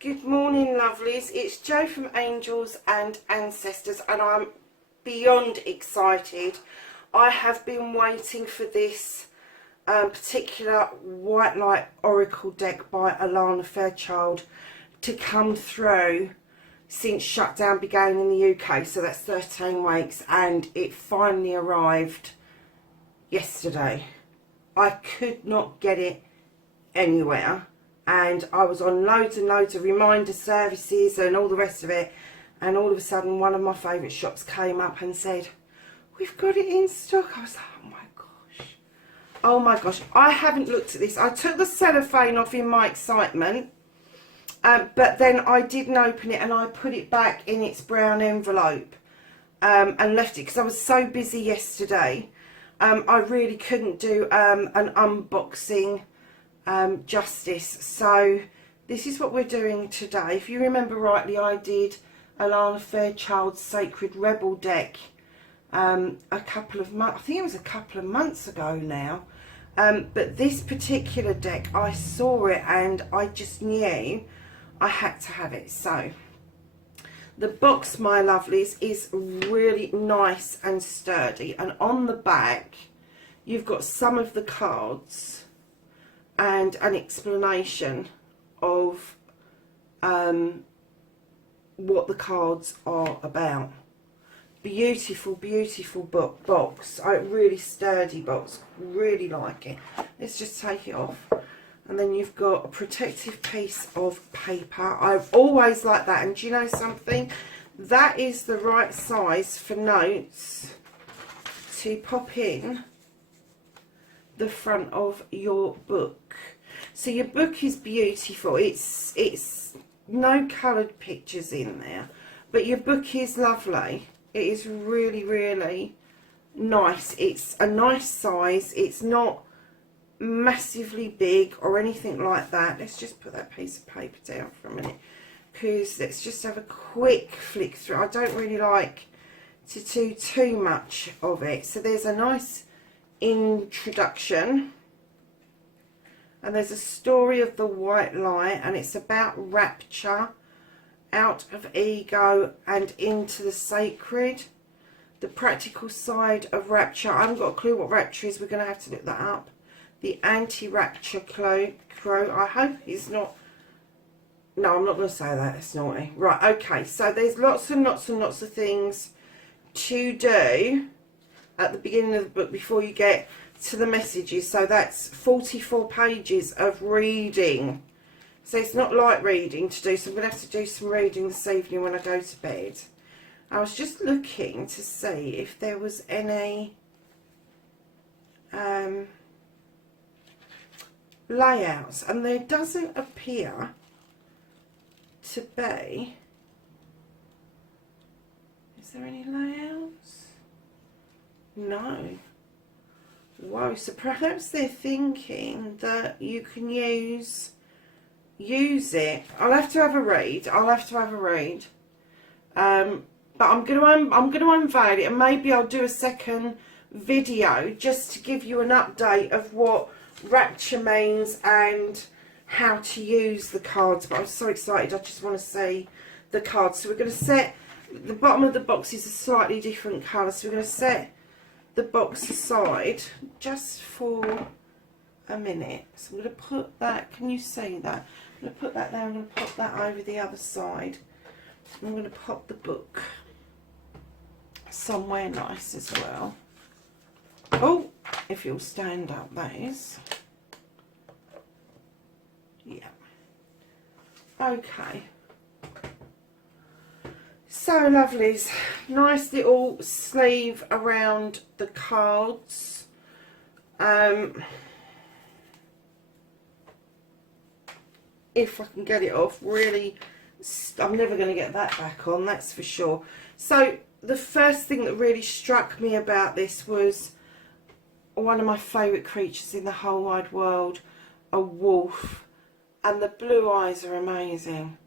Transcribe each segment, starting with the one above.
Good morning, lovelies. It's Jo from Angels and Ancestors, and I'm beyond excited. I have been waiting for this particular White Light Oracle deck by Alana Fairchild to come through since shutdown began in the UK, so that's 13 weeks, and it finally arrived yesterday. I could not get it anywhere, and I was on loads and loads of reminder services and all the rest of it, and all of a sudden one of my favourite shops came up and said, "We've got it in stock." I was like, oh my gosh, I haven't looked at this. I took the cellophane off in my excitement, but then I didn't open it, and I put it back in its brown envelope and left it because I was so busy yesterday. I really couldn't do an unboxing justice, so this is what we're doing today. If you remember rightly, I did Alana Fairchild's Sacred Rebel deck a couple of months, I think it was a couple of months ago now, but this particular deck, I saw it and I just knew I had to have it. So the box, my lovelies, is really nice and sturdy, and on the back you've got some of the cards and an explanation of what the cards are about. Beautiful, beautiful box. Really sturdy box. Really like it. Let's just take it off. And then you've got a protective piece of paper. I've always liked that. And do you know something? That is the right size for notes to pop in the front of your book. So your book is beautiful. It's no coloured pictures in there, but your book is lovely. It is really, really nice. It's a nice size. It's not massively big or anything like that. Let's just put that piece of paper down for a minute, because let's just have a quick flick through. I don't really like to do too much of it. So there's a nice introduction, and there's a story of the white light, and it's about rapture, out of ego and into the sacred, the practical side of rapture. I haven't got a clue what rapture is. We're going to have to look that up. The anti-rapture crow. I hope it's not. No, I'm not going to say that. It's naughty. Right, okay. So there's lots and lots and lots of things to do at the beginning of the book before you get to the messages. So that's 44 pages of reading. So it's not light reading to do, so I'm going to have to do some reading this evening when I go to bed. I was just looking to see if there was any layouts, and there doesn't appear to be. Is there any layouts? No. Whoa, so perhaps they're thinking that you can use it. I'll have to have a read. But I'm going to unveil it, and maybe I'll do a second video just to give you an update of what rapture means and how to use the cards. But I'm so excited, I just want to see the cards. So we're going to set the bottom of the box is a slightly different colour, so we're going to set the box aside just for a minute. So I'm going to put that, can you see that? I'm going to put that there, I'm going to pop that over the other side. I'm going to pop the book somewhere nice as well. Oh, if you'll stand up, that is. Yeah. Okay. So lovelies, nice little sleeve around the cards. If I can get it off, really, I'm never going to get that back on, that's for sure. So the first thing that really struck me about this was one of my favourite creatures in the whole wide world, a wolf, and the blue eyes are amazing.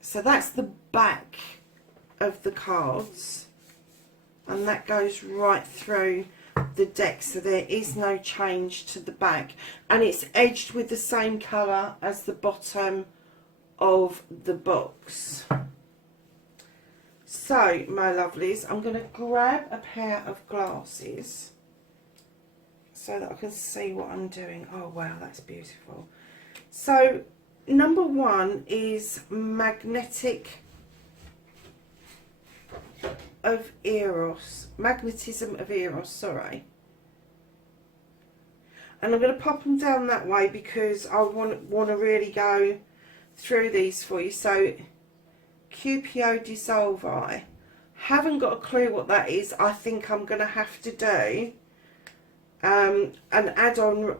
So that's the back of the cards, and that goes right through the deck, so there is no change to the back, and it's edged with the same colour as the bottom of the box. So, my lovelies, I'm going to grab a pair of glasses so that I can see what I'm doing. Oh, wow, that's beautiful. So, number one is Magnetic of Eros. Magnetism of Eros, sorry. And I'm going to pop them down that way because I want to really go through these for you. So, QPO Dissolve Eye. Haven't got a clue what that is. I think I'm going to have to do an add-on,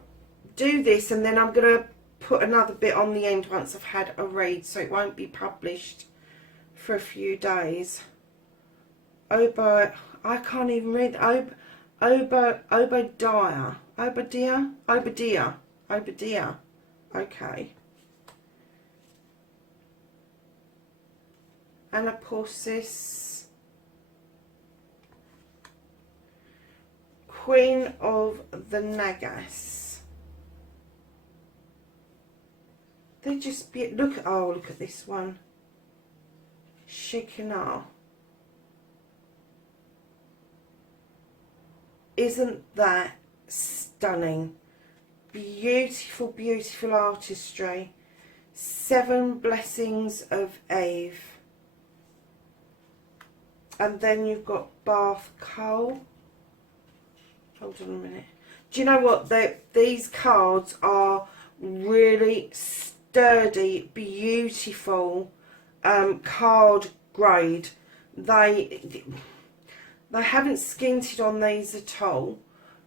do this, and then I'm going to put another bit on the end once I've had a read, so it won't be published for a few days. I can't even read. Obadiah. Okay. Anaporsis. Queen of the Nagas. They just be, look at this one. Shekinah. Isn't that stunning? Beautiful, beautiful artistry. 7 blessings of Eve. And then you've got Barf Coal. Hold on a minute. Do you know what? These cards are really sturdy, beautiful card grade. They haven't skinted on these at all.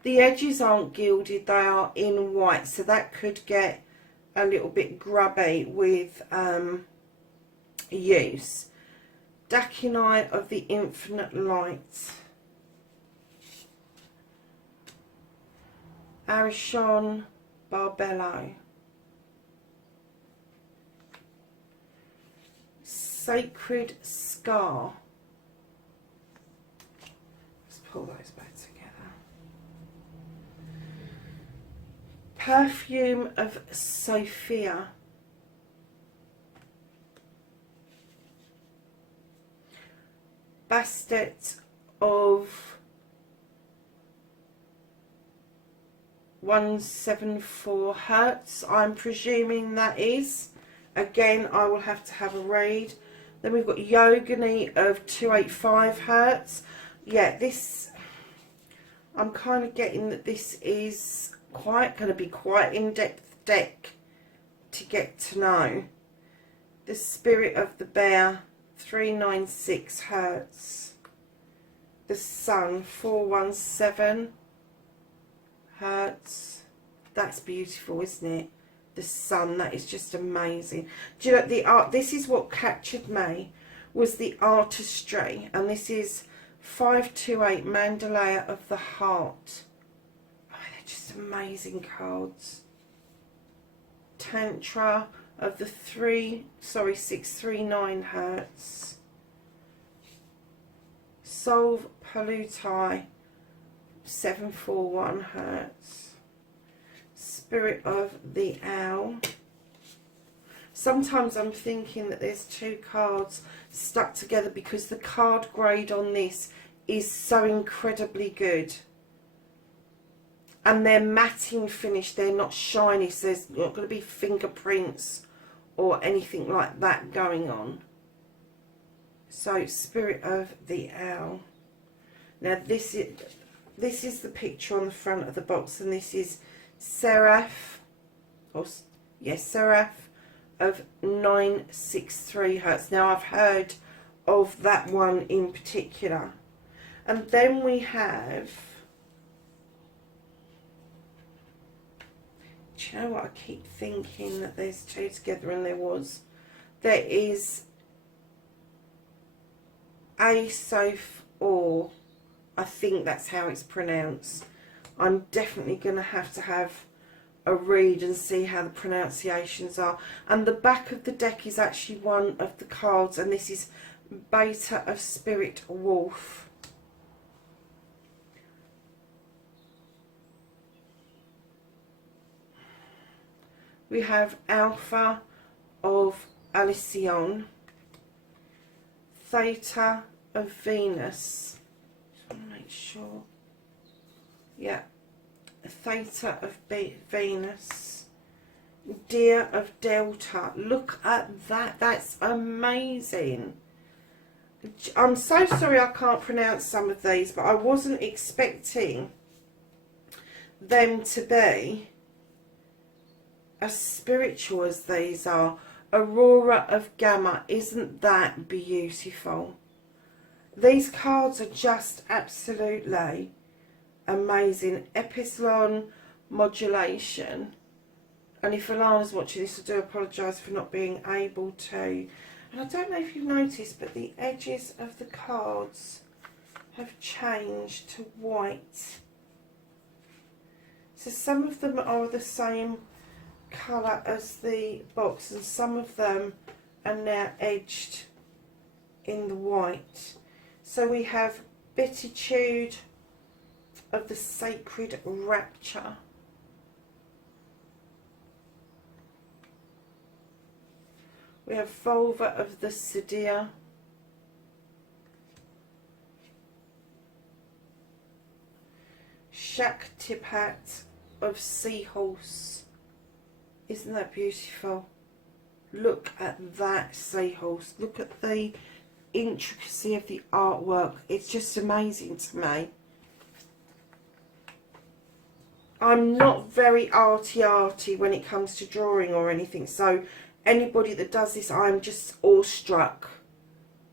The edges aren't gilded, they are in white, so that could get a little bit grubby with use. Dakinai of the Infinite Light. Arishon Barbello. Sacred Scar. Let's pull those back together. Perfume of Sophia. Bastet of 174 Hertz, I'm presuming that is. Again, I will have to have a read. Then we've got Yogini of 285 Hertz. Yeah, this, I'm kind of getting that this is going to be quite in-depth deck to get to know. The Spirit of the Bear, 396 Hertz. The Sun, 417 Hertz. That's beautiful, isn't it? The Sun, that is just amazing. Do you know the art? This is what captured me, was the artistry, and this is 528 Mandalaya of the Heart. Oh, they're just amazing cards. Tantra of the 639 Hertz. Solve Palutai, 741 Hertz. Spirit of the Owl. Sometimes I'm thinking that there's 2 cards stuck together because the card grade on this is so incredibly good. And they're matting finish, they're not shiny, so there's not going to be fingerprints or anything like that going on. So, Spirit of the Owl. Now this is the picture on the front of the box, and this is Seraph, Seraph of 963 Hertz. Now I've heard of that one in particular. And then we have, do you know what, I keep thinking that there's 2 together, and there is Asoph, or I think that's how it's pronounced. I'm definitely going to have a read and see how the pronunciations are. And the back of the deck is actually one of the cards, and this is Beta of Spirit Wolf. We have Alpha of Alcyone, Theta of Venus. Just want to make sure. Yeah, Theta of Venus, Deer of Delta. Look at that. That's amazing. I'm so sorry I can't pronounce some of these, but I wasn't expecting them to be as spiritual as these are. Aurora of Gamma. Isn't that beautiful? These cards are just absolutely amazing. Epsilon modulation. And if Alana's watching this, I do apologise for not being able to. And I don't know if you've noticed, but the edges of the cards have changed to white. So some of them are the same colour as the box, and some of them are now edged in the white. So we have Beatitude of the Sacred Rapture. We have Vulva of the Sedia. Shaktipat of Seahorse. Isn't that beautiful? Look at that seahorse. Look at the intricacy of the artwork. It's just amazing to me. I'm not very arty when it comes to drawing or anything, so anybody that does this, I'm just awestruck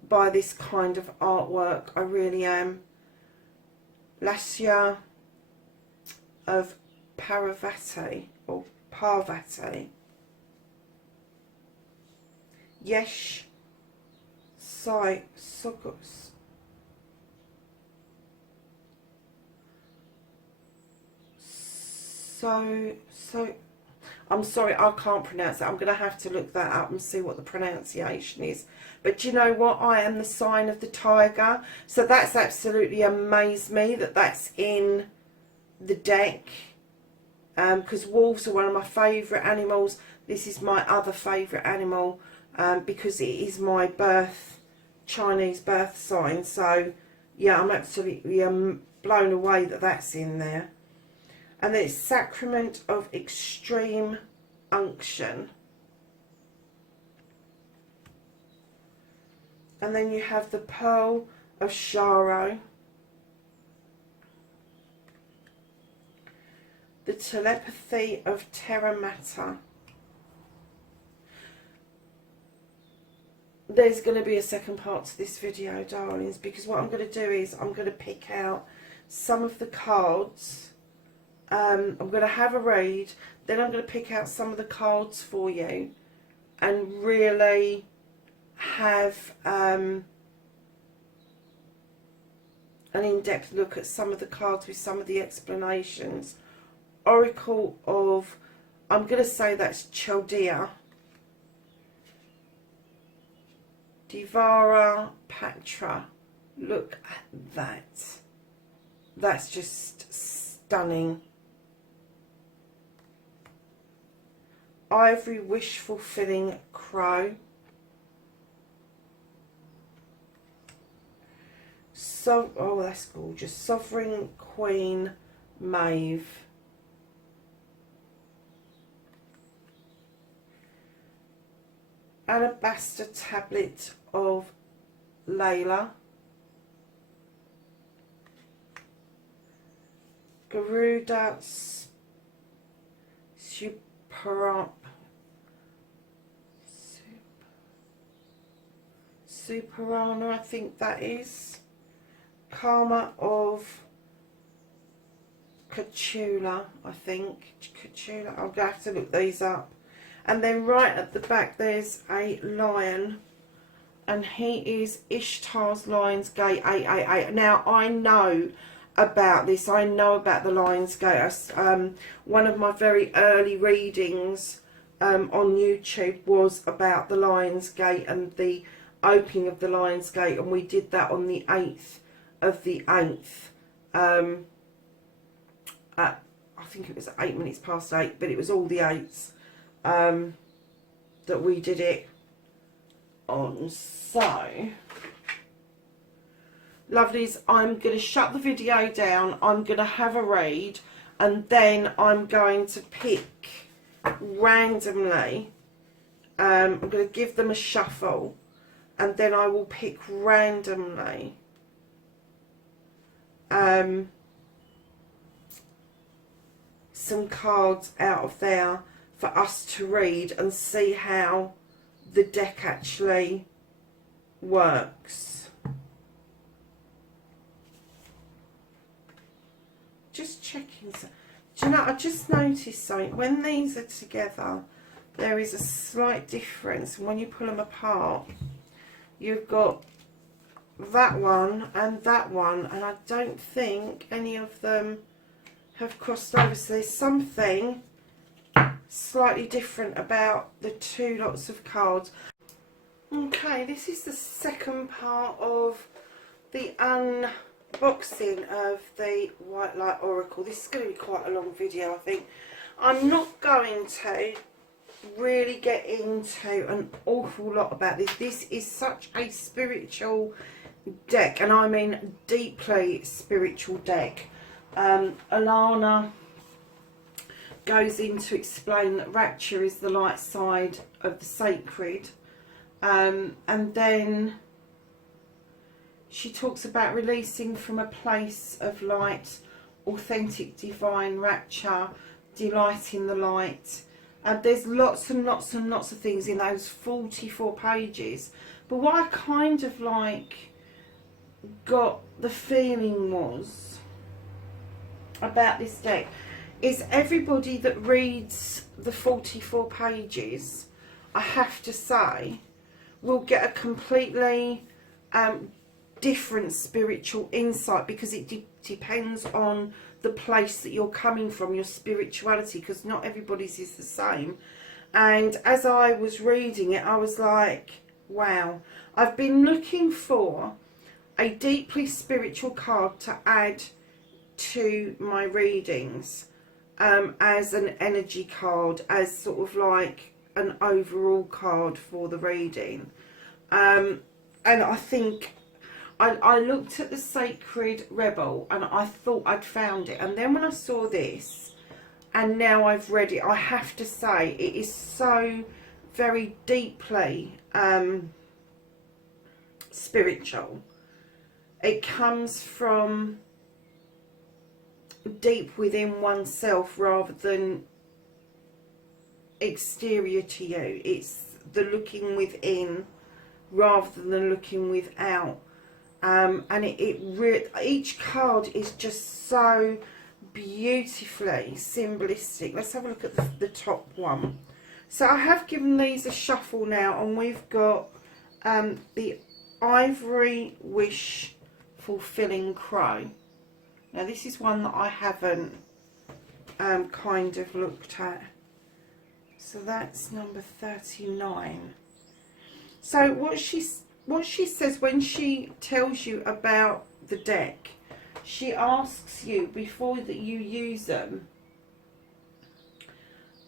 by this kind of artwork. I really am. Lascia of Parvati, or Parvati. Yesh Sai Sogos. So I'm sorry, I can't pronounce it. I'm going to have to look that up and see what the pronunciation is. But do you know what? I am the sign of the tiger. So that's absolutely amazed me that that's in the deck. Because wolves are one of my favourite animals. This is my other favourite animal because it is my Chinese birth sign. So, yeah, I'm absolutely blown away that that's in there. And then it's Sacrament of Extreme Unction. And then you have the Pearl of Sharo. The Telepathy of Terra Mater. There's going to be a second part to this video, darlings, because what I'm going to do is I'm going to pick out some of the cards. I'm going to have a read, then I'm going to pick out some of the cards for you and really have an in-depth look at some of the cards with some of the explanations. Oracle of, I'm going to say that's Chaldea. Divara Patra. Look at that. That's just stunning. Ivory Wish Fulfilling Crow. Oh, that's gorgeous. Sovereign Queen Maeve. Alabaster Tablet of Layla. Garuda Superana, I think that is. Karma of Cthulhu, I think. Cthulhu. I'm going to have to look these up. And then right at the back there's a lion. And he is Ishtar's Lion's Gate 888. Now I know about this. I know about the Lion's Gate. One of my very early readings on YouTube was about the Lion's Gate and the opening of the Lion's Gate, and we did that on the 8th of the 8th at, I think it was 8 minutes past 8, but it was all the 8s that we did it. on. So, lovelies, I'm going to shut the video down. I'm going to have a read, and then I'm going to pick randomly. I'm going to give them a shuffle, and then I will pick randomly some cards out of there for us to read and see how the deck actually works. Just checking. Do you know, I just noticed something. When these are together, there is a slight difference. When you pull them apart, you've got that one, and I don't think any of them have crossed over. So there's something slightly different about the two lots of cards. Okay, this is the second part of the unboxing of the White Light Oracle. This is going to be quite a long video, I think. I'm not going to really get into an awful lot about this. This is such a spiritual deck, and I mean deeply spiritual deck. Alana goes in to explain that Rapture is the light side of the sacred, and then she talks about releasing from a place of light, authentic divine rapture, delight in the light. There's lots and lots and lots of things in those 44 pages, but what I kind of like got the feeling was about this deck is everybody that reads the 44 pages, I have to say, will get a completely different spiritual insight, because it depends on the place that you're coming from, your spirituality, because not everybody's is the same. And as I was reading it, I was like, wow, I've been looking for a deeply spiritual card to add to my readings, as an energy card, as sort of like an overall card for the reading. And I think I looked at the Sacred Rebel and I thought I'd found it, and then when I saw this and now I've read it, I have to say it is so very deeply spiritual. It comes from deep within oneself rather than exterior to you. It's the looking within rather than looking without. And each card is just so beautifully symbolistic. Let's have a look at the top one. So I have given these a shuffle now, and we've got the Ivory Wish Fulfilling Crow. Now this is one that I haven't kind of looked at. So that's number 39. So what she says when she tells you about the deck, she asks you before that you use them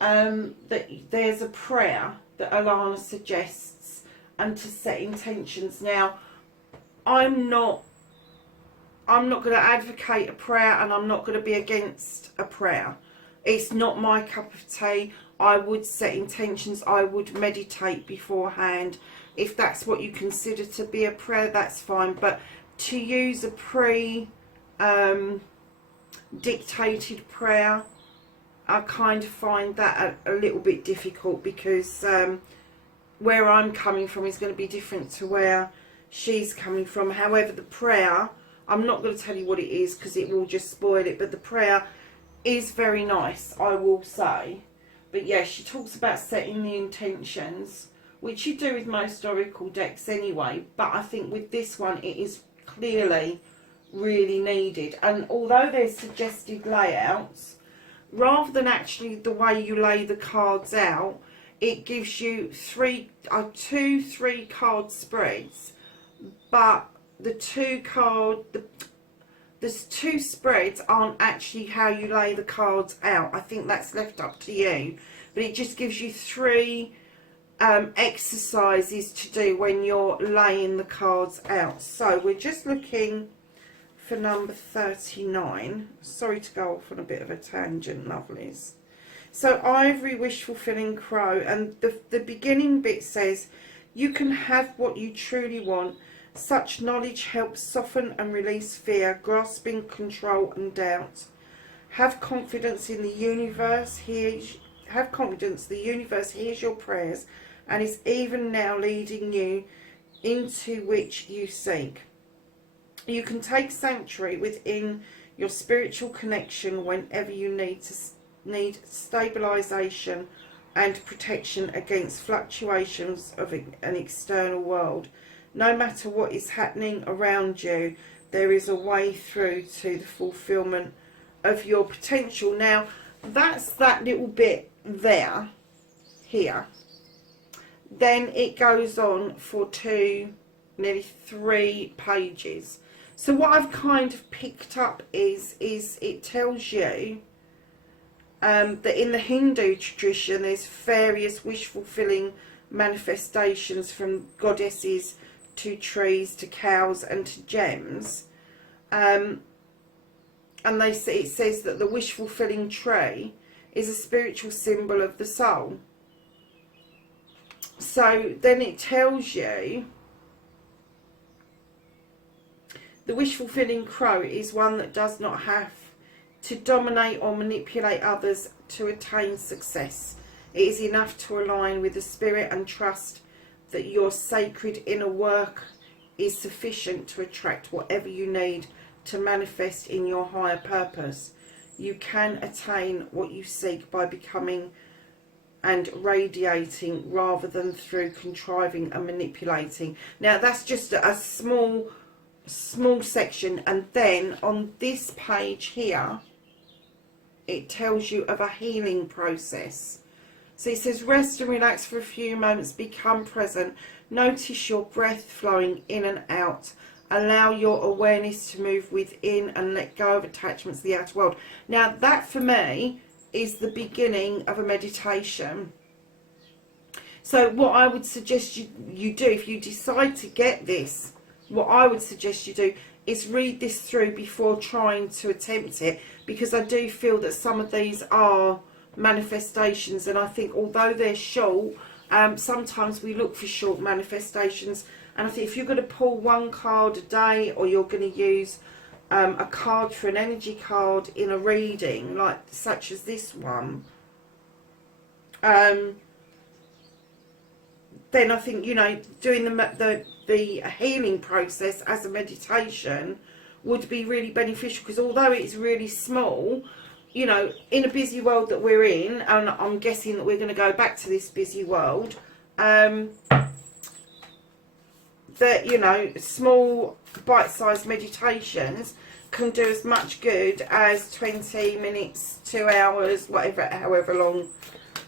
that there's a prayer that Alana suggests, and to set intentions. Now I'm not going to advocate a prayer, and I'm not going to be against a prayer. It's not my cup of tea. I would set intentions. I would meditate beforehand. If that's what you consider to be a prayer, that's fine. But to use a dictated prayer, I kind of find that a little bit difficult, because where I'm coming from is going to be different to where she's coming from. However, the prayer, I'm not going to tell you what it is because it will just spoil it, but the prayer is very nice, I will say. But yeah, she talks about setting the intentions, which you do with most oracle decks anyway, but I think with this one it is clearly really needed. And although there's suggested layouts, rather than actually the way you lay the cards out, it gives you two 3-card spreads, but the two spreads aren't actually how you lay the cards out. I think that's left up to you, but it just gives you 3 exercises to do when you're laying the cards out. So we're just looking for number 39. Sorry to go off on a bit of a tangent, lovelies. So Ivory, Wish Fulfilling Crow, and the beginning bit says, you can have what you truly want. Such knowledge helps soften and release fear, grasping, control and doubt. Have confidence in the universe. Have confidence the universe hears your prayers and is even now leading you into which you seek. You can take sanctuary within your spiritual connection whenever you need stabilization and protection against fluctuations of an external world. No matter what is happening around you, there is a way through to the fulfillment of your potential. Now, that's that little bit there, here. Then it goes on for nearly 3 pages. So what I've kind of picked up is it tells you that in the Hindu tradition there's various wish-fulfilling manifestations, from goddesses to trees to cows and to gems. And it says that the wish-fulfilling tree is a spiritual symbol of the soul. So then it tells you the wish-fulfilling crow is one that does not have to dominate or manipulate others to attain success. It is enough to align with the spirit and trust that your sacred inner work is sufficient to attract whatever you need to manifest in your higher purpose. You can attain what you seek by becoming and radiating rather than through contriving and manipulating. Now that's just a small section, and then on this page here it tells you of a healing process. So it says, rest and relax for a few moments, become present, notice your breath flowing in and out, allow your awareness to move within and let go of attachments to the outer world. Now that for me is the beginning of a meditation. So what I would suggest you do, if you decide to get this, what I would suggest you do is read this through before trying to attempt it, because I do feel that some of these are manifestations, and I think although they're short, sometimes we look for short manifestations, and I think if you're going to pull one card a day, or you're going to use a card for an energy card in a reading, like such as this one, then I think, you know, doing the healing process as a meditation would be really beneficial, because although it's really small, you know, in a busy world that we're in, and I'm guessing that we're going to go back to this busy world, that, you know, small bite-sized meditations can do as much good as 20 minutes, 2 hours, whatever, however long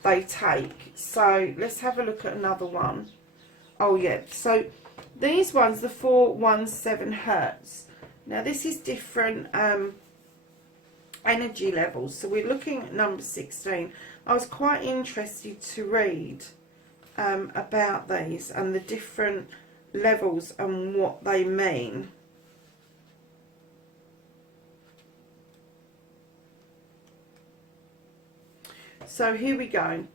they take. So let's have a look at another one. Oh yeah, so these ones, the 417 hertz. Now this is different energy levels. So we're looking at number 16. I was quite interested to read about these and the different levels and what they mean. So here we go.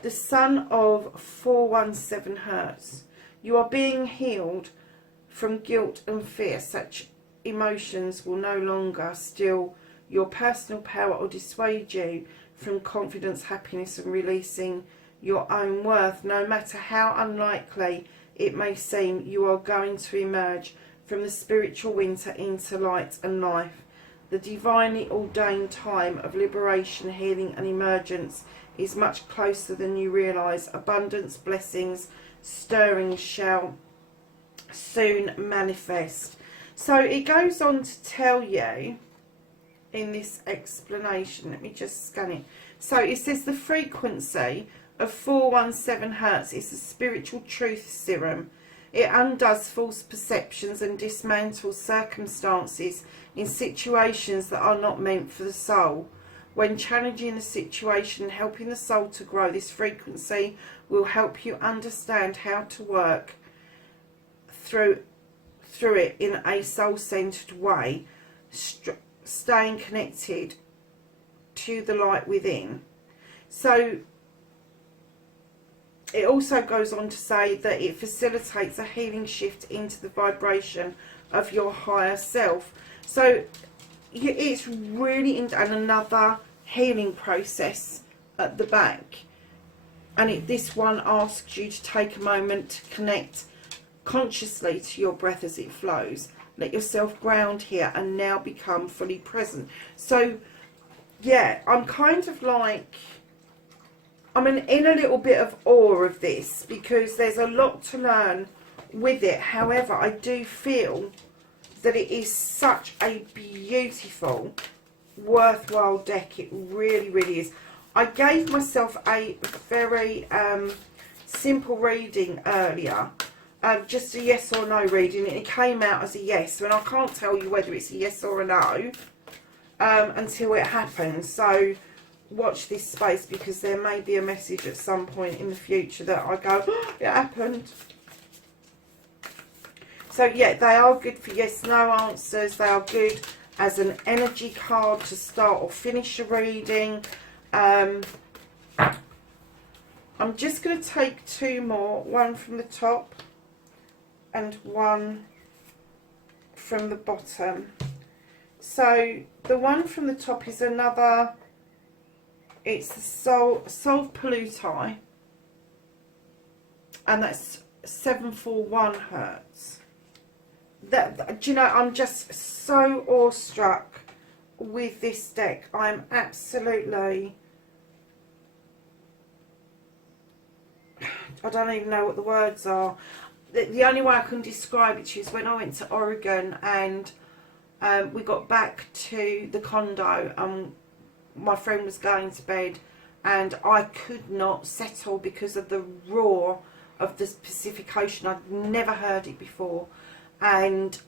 The son of 417 hertz. You are being healed from guilt and fear. Such emotions will no longer steal your personal power or dissuade you from confidence, happiness and releasing your own worth. No matter how unlikely it may seem, you are going to emerge from the spiritual winter into light and life. The divinely ordained time of liberation, healing and emergence is much closer than you realise. Abundance, blessings, stirrings shall soon manifest. So it goes on to tell you in this explanation, let me just scan it. So it says the frequency of 417 hertz is a spiritual truth serum. It undoes false perceptions and dismantles circumstances in situations that are not meant for the soul. When challenging the situation and helping the soul to grow, this frequency will help you understand how to work through it in a soul-centered way, staying connected to the light within. So it also goes on to say that it facilitates a healing shift into the vibration of your higher self. So it's really and another healing process at the back. And this one asks you to take a moment to connect consciously to your breath as it flows. Let yourself ground here and now become fully present. So yeah, I'm kind of like, I'm in a little bit of awe of this, because there's a lot to learn with it. However, I do feel that it is such a beautiful, worthwhile deck. It really, really is. I gave myself a very simple reading earlier, just a yes or no reading, and it came out as a yes, and I can't tell you whether it's a yes or a no until it happens. So watch this space, because there may be a message at some point in the future that I go, oh, it happened. So yeah, they are good for yes, no answers. They are good as an energy card to start or finish a reading. I'm just going to take two more, one from the top and one from the bottom. So the one from the top is another, it's the Soul Polluti, and that's 741 hertz. That, do you know, I'm just so awestruck with this deck. I'm absolutely, I don't even know what the words are. The only way I can describe it to you is when I went to Oregon and we got back to the condo and my friend was going to bed, and I could not settle because of the roar of the Pacific Ocean. I'd never heard it before. And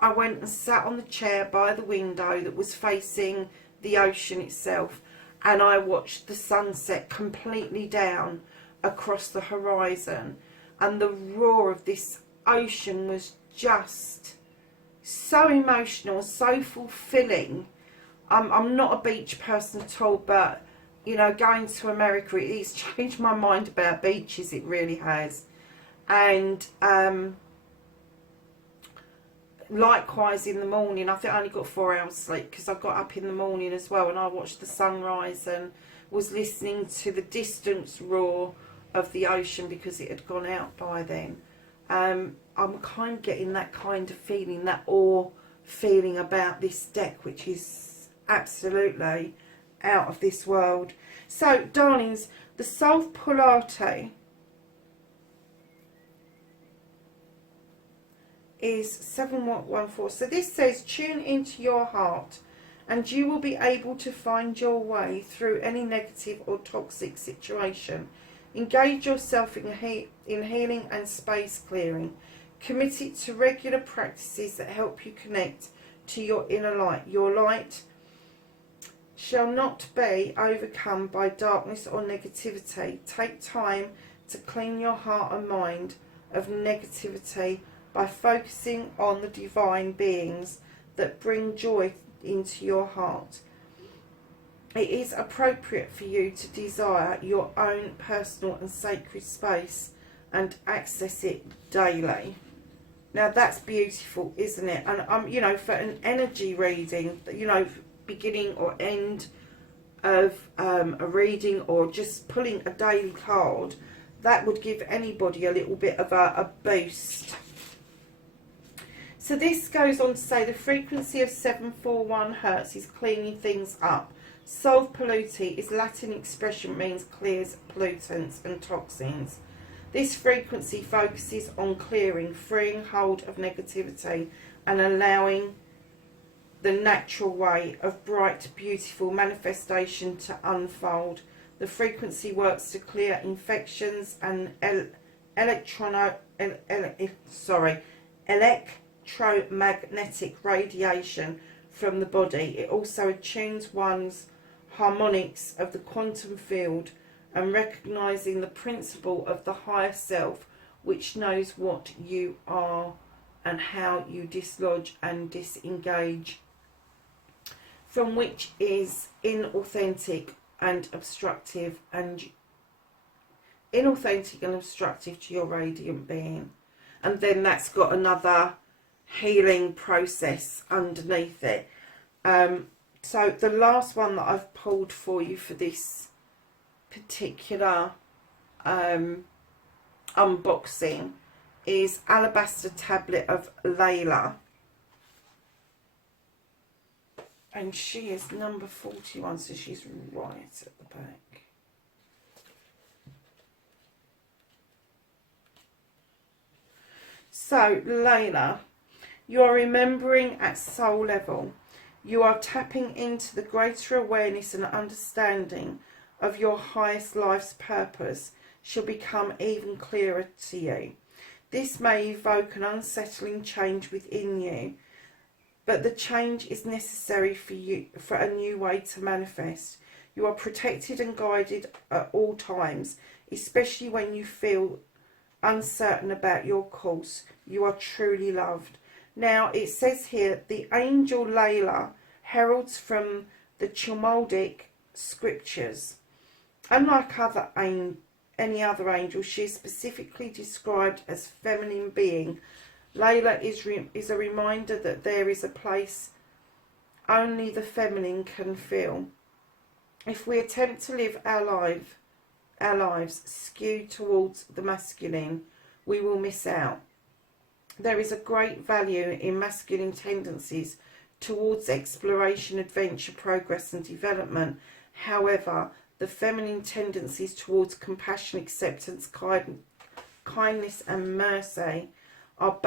I went and sat on the chair by the window that was facing the ocean itself, and I watched the sunset completely down across the horizon, and the roar of this ocean was just so emotional, so fulfilling. I'm not a beach person at all, but you know, going to America, it's changed my mind about beaches. It really has. And likewise in the morning, I think I only got 4 hours sleep because I got up in the morning as well, and I watched the sunrise and was listening to the distance roar of the ocean because it had gone out by then. I'm kind of getting that kind of feeling, that awe feeling about this deck, which is absolutely out of this world. So darlings, the Soul Polluti is 714. So this says, tune into your heart and you will be able to find your way through any negative or toxic situation. Engage yourself in healing and space clearing. Commit it to regular practices that help you connect to your inner light. Your light shall not be overcome by darkness or negativity. Take time to clean your heart and mind of negativity by focusing on the divine beings that bring joy into your heart. It is appropriate for you to desire your own personal and sacred space and access it daily. Now that's beautiful, isn't it? And you know, for an energy reading, you know, beginning or end of a reading, or just pulling a daily card, that would give anybody a little bit of a boost. So this goes on to say the frequency of 741 hertz is cleaning things up. Soul Polluti is Latin expression, means clears pollutants and toxins. This frequency focuses on clearing, freeing hold of negativity and allowing the natural way of bright, beautiful manifestation to unfold. The frequency works to clear infections and electromagnetic radiation from the body. It also attunes one's harmonics of the quantum field and recognizing the principle of the higher self, which knows what you are and how you dislodge and disengage from which is inauthentic and obstructive to your radiant being. And then that's got another healing process underneath it. So the last one that I've pulled for you for this particular unboxing is Alabaster Tablet of Layla. And she is number 41, so she's right at the back. So, Layla, you are remembering at soul level. You are tapping into the greater awareness and understanding of your highest life's purpose shall become even clearer to you. This may evoke an unsettling change within you, but the change is necessary for a new way to manifest. You are protected and guided at all times, especially when you feel uncertain about your course. You are truly loved. Now, it says here, the angel Layla heralds from the Chalmodic scriptures. Unlike any other angel, she is specifically described as feminine being. Layla is a reminder that there is a place only the feminine can fill. If we attempt to live our lives skewed towards the masculine, we will miss out. There is a great value in masculine tendencies towards exploration, adventure, progress and development. However, the feminine tendencies towards compassion, acceptance, kindness and mercy are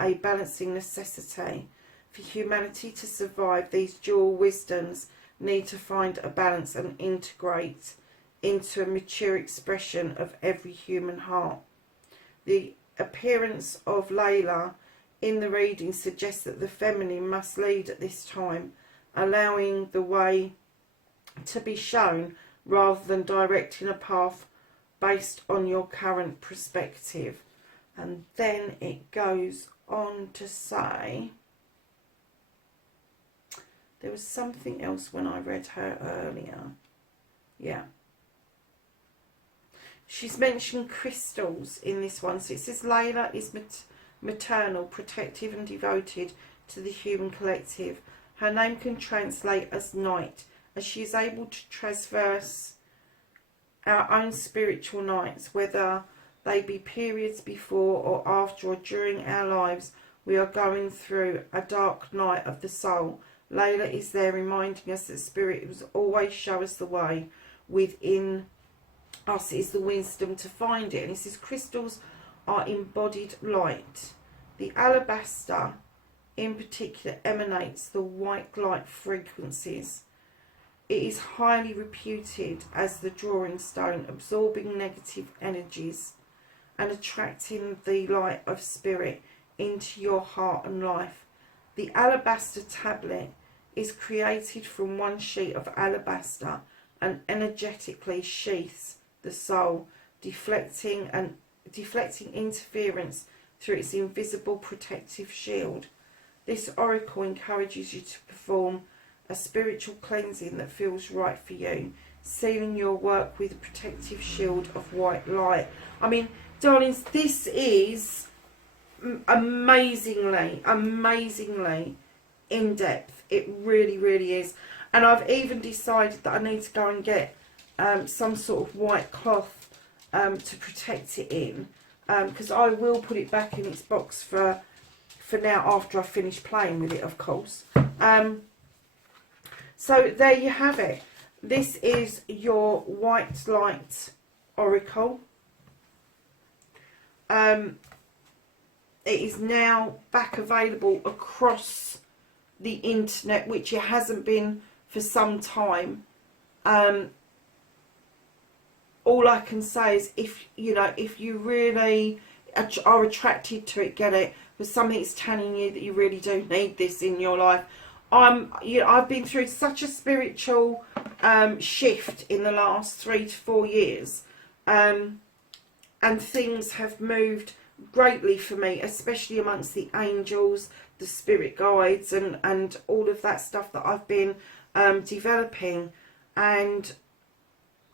a balancing necessity. For humanity to survive, these dual wisdoms need to find a balance and integrate into a mature expression of every human heart. The appearance of Layla in the reading suggests that the feminine must lead at this time, allowing the way to be shown rather than directing a path based on your current perspective. And then it goes on to say, there was something else when I read her earlier. Yeah. She's mentioned crystals in this one. So it says Layla is maternal, protective and devoted to the human collective. Her name can translate as night, as she is able to traverse our own spiritual nights, whether they be periods before or after or during our lives. We are going through a dark night of the soul. Layla is there reminding us that Spirit will always show us the way. Within us is the wisdom to find it. And it says crystals are embodied light. The alabaster in particular emanates the white light frequencies. It is highly reputed as the drawing stone, absorbing negative energies and attracting the light of spirit into your heart and life. The alabaster tablet is created from one sheet of alabaster and energetically sheaths the soul, deflecting interference through its invisible protective shield. This oracle encourages you to perform a spiritual cleansing that feels right for you, sealing your work with a protective shield of white light. I mean, darlings, this is amazingly in depth. It really, really is. And I've even decided that I need to go and get some sort of white cloth to protect it in, because I will put it back in its box for now after I finish playing with it, of course. So there you have it. This is your white light oracle. It is now back available across the internet, which it hasn't been for some time. All I can say is, if you really are attracted to it, get it. But something's telling you that you really do need this in your life, I've been through such a spiritual shift in the last 3 to 4 years, and things have moved greatly for me, especially amongst the angels, the spirit guides, and all of that stuff that I've been developing. And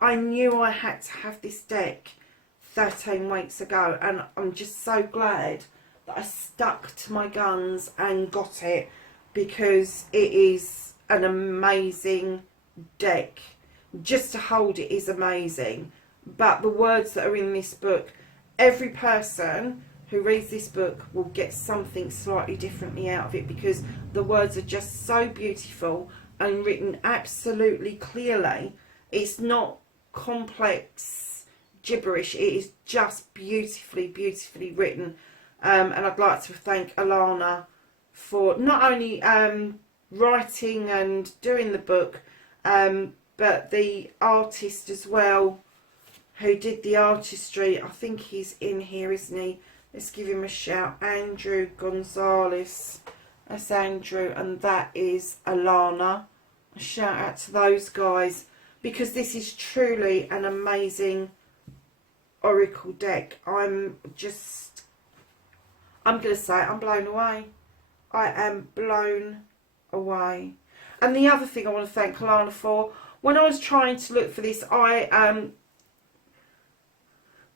I knew I had to have this deck 13 weeks ago, and I'm just so glad that I stuck to my guns and got it, because it is an amazing deck. Just to hold it is amazing. But the words that are in this book, every person who reads this book will get something slightly differently out of it, because the words are just so beautiful and written absolutely clearly. It's not complex gibberish, it is just beautifully written. And I'd like to thank Alana for not only writing and doing the book, but the artist as well who did the artistry. I think he's in here, isn't he? Let's give him a shout. Andrew Gonzalez. That's Andrew, and that is Alana. A shout out to those guys, because this is truly an amazing oracle deck. I'm going to say it, I'm blown away. I am blown away. And the other thing I want to thank Alana for, when I was trying to look for this, I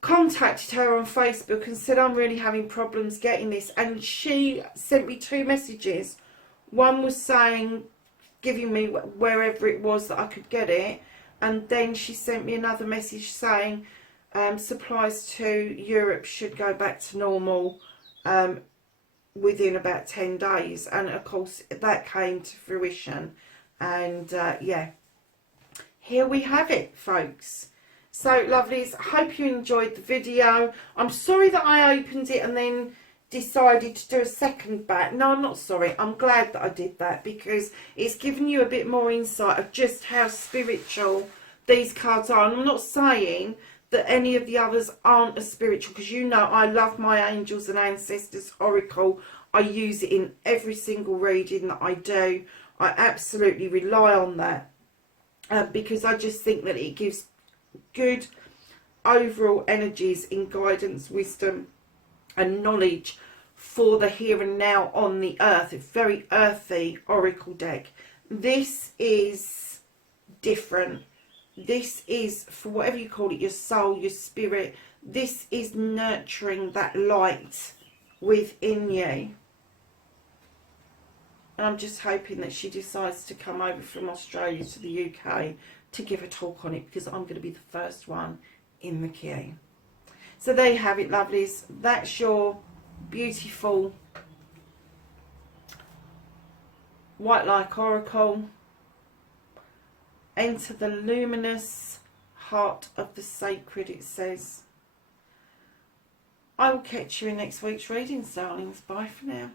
contacted her on Facebook and said I'm really having problems getting this, and she sent me 2 messages. One was saying, giving me wherever it was that I could get it, and then she sent me another message saying supplies to Europe should go back to normal within about 10 days. And of course that came to fruition, and yeah, here we have it, folks. So lovelies, I hope you enjoyed the video. I'm sorry that I opened it and then decided to do a second back. No, I'm not sorry. I'm glad that I did that, because it's given you a bit more insight of just how spiritual these cards are. And I'm not saying that any of the others aren't as spiritual, because you know I love my Angels and Ancestors Oracle. I use it in every single reading that I do. I absolutely rely on that because I just think that it gives good overall energies in guidance, wisdom and knowledge for the here and now on the earth. It's very earthy oracle deck. This is different. This is, for whatever you call it, your soul, your spirit. This is nurturing that light within you. And I'm just hoping that she decides to come over from Australia to the UK to give a talk on it, because I'm going to be the first one in the queue. So there you have it, lovelies. That's your beautiful white light oracle. Enter the luminous heart of the sacred, it says. I will catch you in next week's readings, darlings. Bye for now.